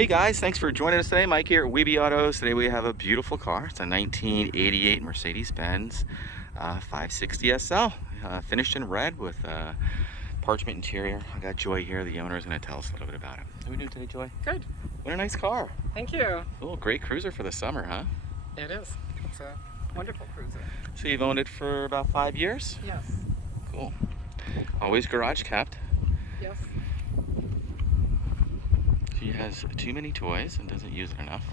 Hey guys, thanks for joining us today. Mike here at Weeby Autos. Today we have a beautiful car. It's a 1988 Mercedes-Benz 560SL, finished in red with parchment interior. I got Joy here. The owner is going to tell us a little bit about it. How are we doing today, Joy? Good. What a nice car. Thank you. Cool, great cruiser for the summer, huh? It is. It's a wonderful cruiser. So you've owned it for about 5 years? Yes. Cool. Always garage kept. Yes. She has too many toys and doesn't use it enough.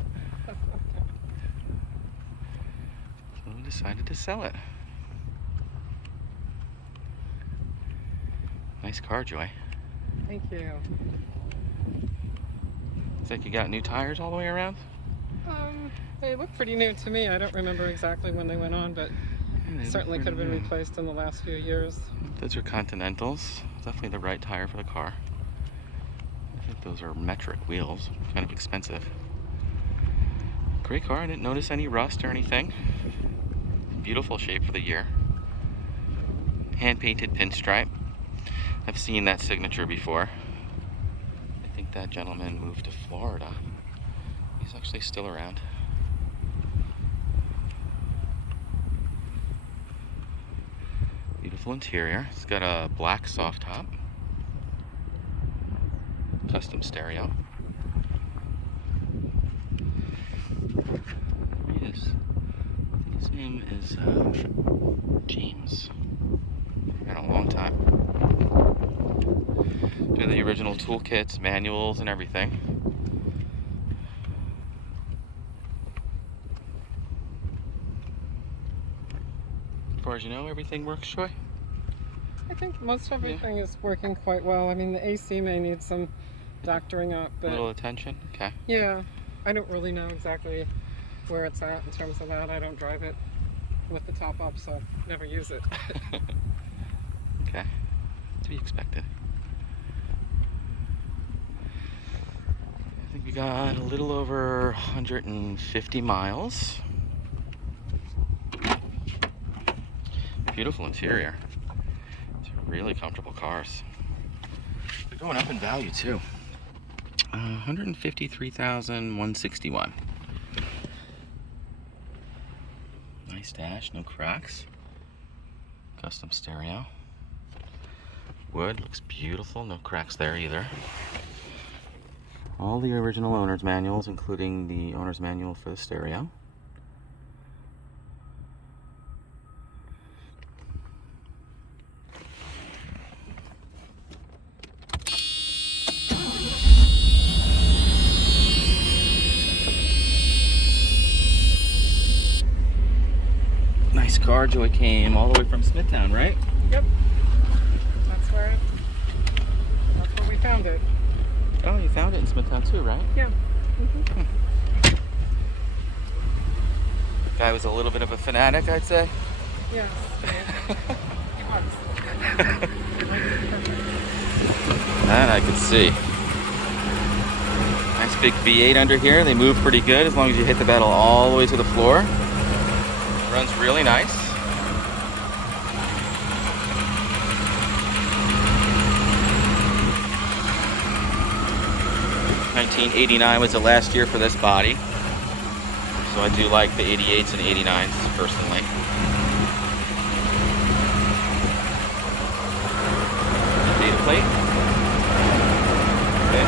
So we decided to sell it. Nice car, Joy. Thank you. Looks like you got new tires all the way around? They look pretty new to me. I don't remember exactly when they went on, but certainly could have been replaced in the last few years. Those are Continentals. Definitely the right tire for the car. I think those are metric wheels. Kind of expensive. Great car. I didn't notice any rust or anything. Beautiful shape for the year. Hand-painted pinstripe. I've seen that signature before. I think that gentleman moved to Florida. He's actually still around. Beautiful interior. It's got a black soft top. Custom stereo. There he is. I think his name is James. Been a long time. Do the original toolkits, manuals, and everything. As far as you know, everything works, Joy? I think most everything is working quite well. I mean, the AC may need some doctoring up, but A little attention? Okay. yeah, I don't really know exactly where it's at in terms of that. I don't drive it with the top up, so never use it. Okay. To be expected. I think we got a little over 150 miles. Beautiful interior. It's really comfortable cars. They're going up in value too. 153,161. Nice dash, no cracks. Custom stereo. Wood looks beautiful, no cracks there either. All the original owner's manuals, including the owner's manual for the stereo. Nice car. Joy came all the way from Smithtown, right? Yep. That's where we found it. Oh, you found it in Smithtown too, right? Yeah. Mm-hmm. Guy was a little bit of a fanatic, I'd say. Yes. He was. That I could see. Nice big V8 under here. They move pretty good as long as you hit the pedal all the way to the floor. Runs really nice. '89 was the last year for this body, so I do like the 88s and 89s personally. Data plate. Okay.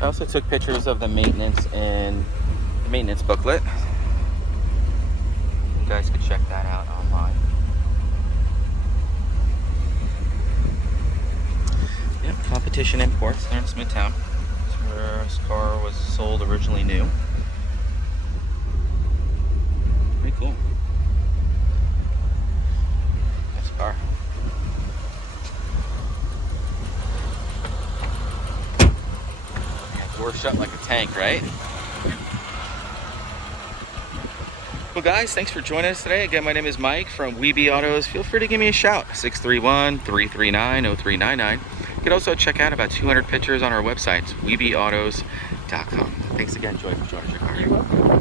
I also took pictures of the maintenance and maintenance booklet. You guys can check that out online. Yep, Competition Imports there in Smithtown. That's where this car was sold originally new. Pretty cool. Nice car. Door shut like a tank, right? Well guys, thanks for joining us today. Again, my name is Mike from Weeby Autos. Feel free to give me a shout, 631-339-0399. You can also check out about 200 pictures on our website, weebyautos.com. Thanks again, Joy, for joining us. You're welcome.